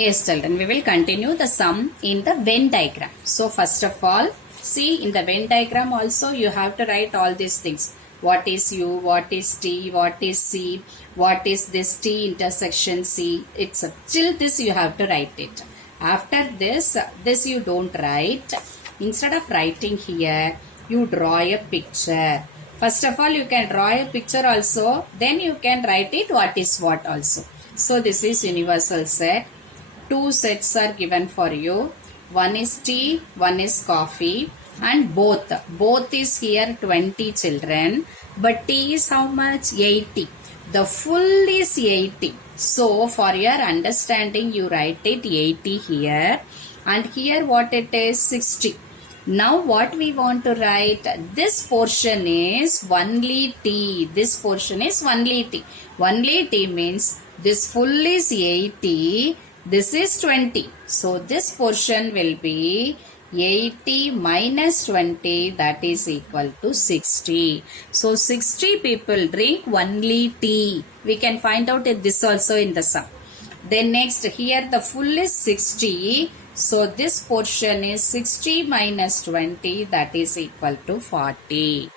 Yes, children, we will continue the sum in the Venn diagram. So, first of all, see in the Venn diagram also you have to write all these things. What is U, what is T, what is C, what is this T intersection C. It's till this you have to write it. After this you don't write. Instead of writing here, you draw a picture. First of all, you can draw a picture also. Then you can write it what is what also. So, this is universal set. Two sets are given for you. One is tea, one is coffee, and both is here 20 children, but tea is how much? 80. The full is 80. So for your understanding you write it 80 here, and here what it is? 60. Now what we want to write? This portion is only tea. This portion is only tea. Only tea means this full is 80. This is 20. So this portion will be 80 minus 20, that is equal to 60. So 60 people drink only tea. We can find out this also in the sum. Then next here the full is 60. So this portion is 60 minus 20, that is equal to 40.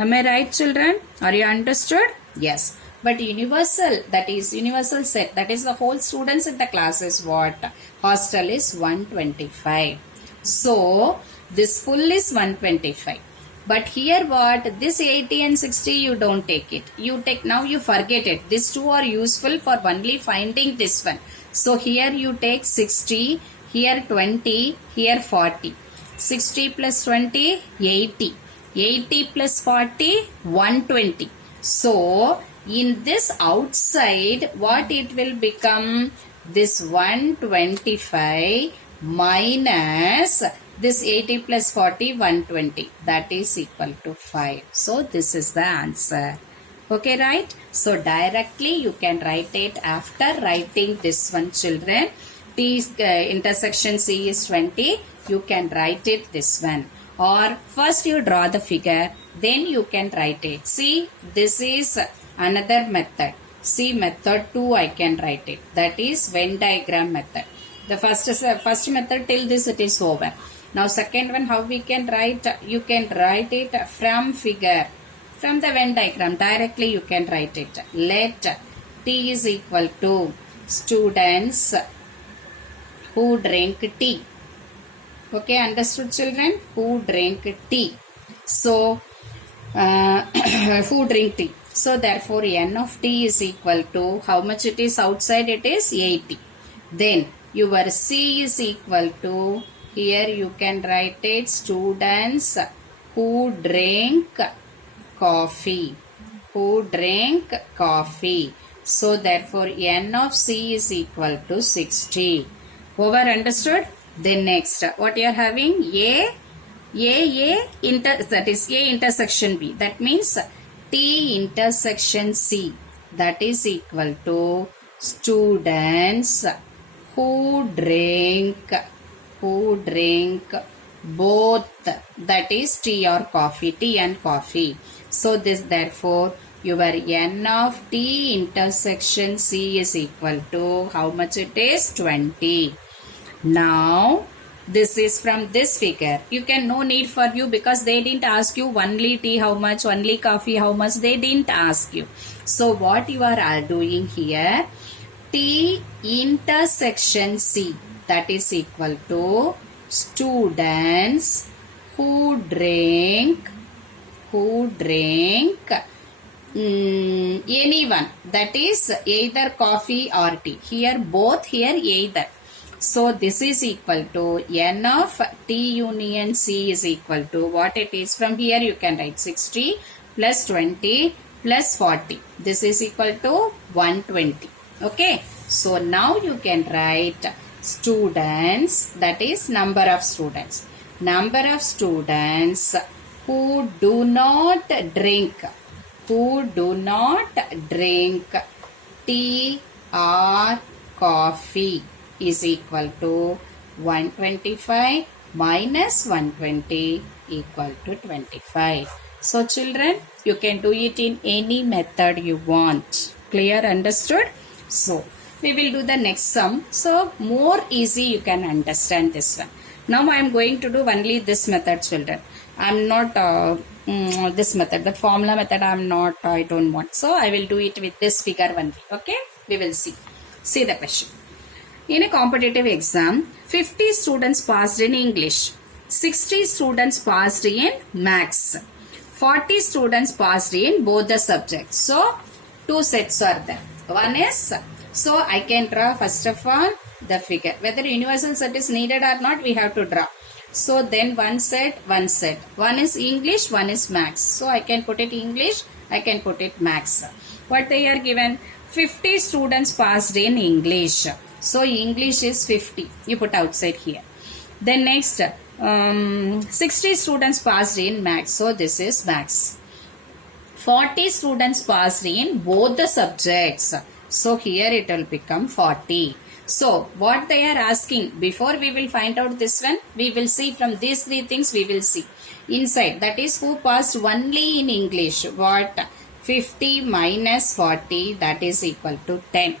Am I right, children? Are you understood? Yes. But universal, that is universal set, that is the whole students in the class is what? Hostel is 125. So, this full is 125. But here what? This 80 and 60 you don't take it. You take, now you forget it. These two are useful for only finding this one. So, here you take 60, here 20, here 40. 60 plus 20, 80. 80 plus 40, 120. So, in this outside, what it will become? This 125 minus this 80 plus 40, 120. That is equal to 5. So, this is the answer. Okay, right? So, directly you can write it after writing this one, children. T intersection C is 20. You can write it this one. Or first you draw the figure, then you can write it. See, this is another method. See, method 2 I can write it. That is Venn diagram method. The first method till this it is over. Now second one, how we can write? You can write it from figure. From the Venn diagram directly you can write it. Let T is equal to students who drink tea. Okay, understood, children? Who drink tea. So, who drink tea. So, therefore, N of T is equal to, how much it is outside? It is 80. Then, your C is equal to, here you can write it, students who drink coffee. Who drink coffee. So, therefore, N of C is equal to 60. Over, understood? Then next, what you are having? That is A intersection B. That means T intersection C. That is equal to students who drink both. That is tea or coffee. Tea and coffee. So this, therefore, your N of T intersection C is equal to, how much it is? 20. Now, this is from this figure. You can, no need for you, because they didn't ask you only tea how much, only coffee how much. They didn't ask you. So, what you are doing here? T intersection C. That is equal to students who drink anyone. That is either coffee or tea. Here both, here either. So, this is equal to N of T union C is equal to what it is. From here you can write 60 plus 20 plus 40. This is equal to 120. Okay. So, now you can write students, that is number of students. Number of students who do not drink tea or coffee is equal to 125 minus 120 equal to 25. So children, you can do it in any method you want. Clear? Understood? So we will do the next sum. So more easy you can understand this one. Now I am going to do only this method, children. I am not this method, that formula method I am not, I don't want. So I will do it with this figure only. Okay, we will see. See the question. In a competitive exam, 50 students passed in English, 60 students passed in Maths, 40 students passed in both the subjects. So two sets are there. One is, so I can draw first of all the figure. Whether universal set is needed or not, we have to draw. So then one set, one set. One is English, one is Maths. So I can put it English, I can put it Maths. What they are given? 50 students passed in English. So English is 50. You put outside here. Then next, 60 students passed in Maths. So this is Maths. 40 students passed in both the subjects. So here it will become 40. So what they are asking, before we will find out this one, we will see from these three things, we will see inside, that is who passed only in English. What? 50 minus 40, that is equal to 10.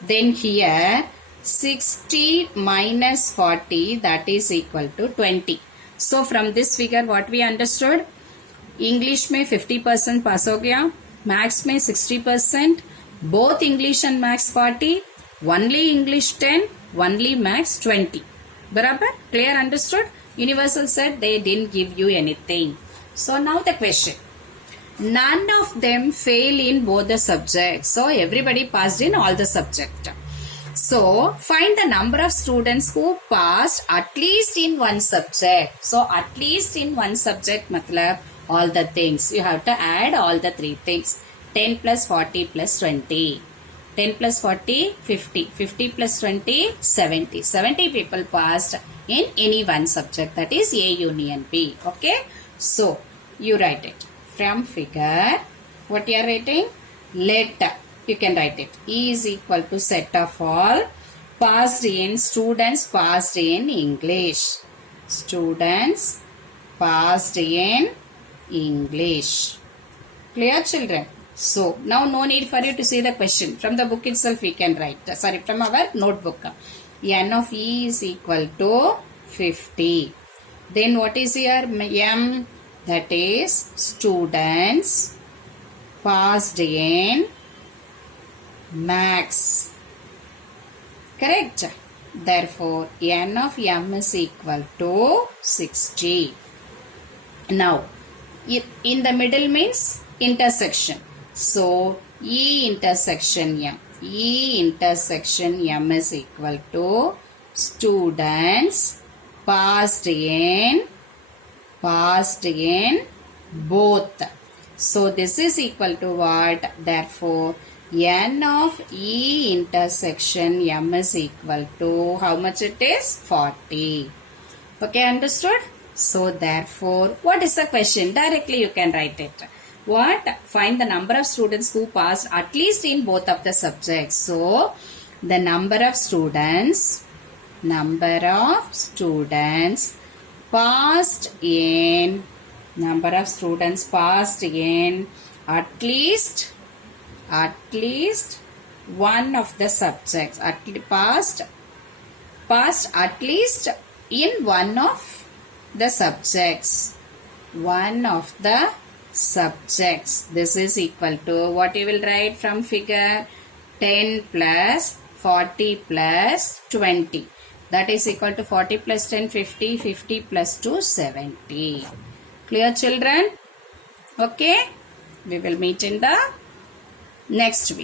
Then here 60 minus 40, that is equal to 20. So from this figure what we understood, English में 50% पास हो गया, Maths में 60%, both English and Maths 40, only English 10, only Maths 20. बराबर? Clear, understood? Universal said they didn't give you anything. So now the question. None of them fail in both the subjects. So everybody passed in all the subjects. So find the number of students who passed at least in one subject. So at least in one subject matlab all the things. You have to add all the three things. 10 plus 40 plus 20. 10 plus 40, 50. 50 plus 20, 70. 70 people passed in any one subject, that is A union B. Okay. So you write it. From figure, what you are writing? Let, you can write it. E is equal to set of all passed in, students passed in English. Students passed in English. Clear, children? So now no need for you to see the question. From the book itself we can write. Sorry, from our notebook. N of E is equal to 50. Then what is here? M, that is students passed in Maths. Correct? Therefore, N of M is equal to 60. Now, in the middle means intersection. So, E intersection M. E intersection M is equal to students passed in both. So this is equal to what? Therefore N of E intersection M is equal to how much it is? 40. Okay, understood? So therefore what is the question? Directly you can write it. What? Find the number of students who passed at least in both of the subjects. So the number of students passed in at least one of the subjects. Passed at least in one of the subjects. This is equal to what you will write from figure? 10 plus 40 plus 20. That is equal to 40 plus 10, 50, 50 plus 2, 70. Clear, children? Okay? We will meet in the next video.